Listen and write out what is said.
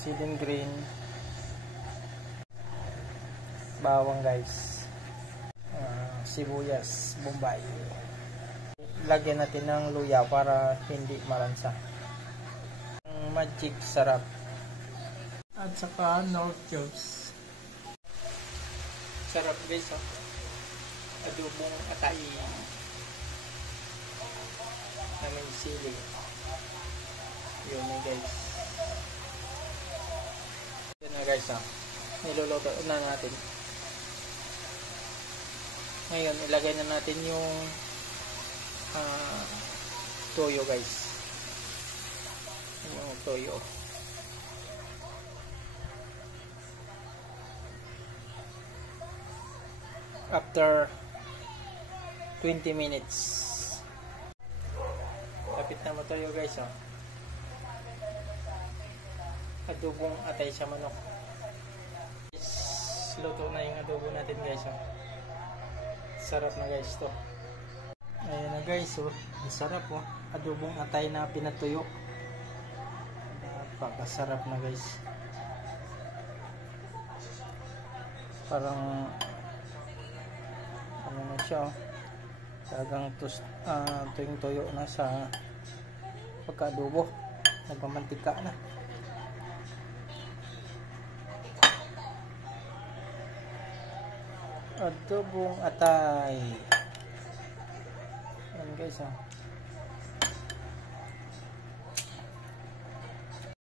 Siling green, bawang guys, sibuyas, bombay. Lagyan natin ng luya para hindi maransa. Magic sarap. At saka Knorr cubes. Sarap guys, oh. Adobong atay na may sili. Yun na guys. Yun na guys, oh. Niluluto na natin. Ngayon ilagay na natin yung toyo guys. Yung toyo. After 20 minutes. Kapit na matuyo guys, oh. Adobong atay sa manok. Luto na yung adobo natin guys, oh. Sarap na guys to. Ayan na guys, oh. Sarap, oh. Adobong atay na pinatuyo. Napakasarap na guys. Parang ano na siya, oh. Talagang tuyong tuyo na sa pagka-adobo. Nagmamantika na. Adobong atay. Yan guys, oh.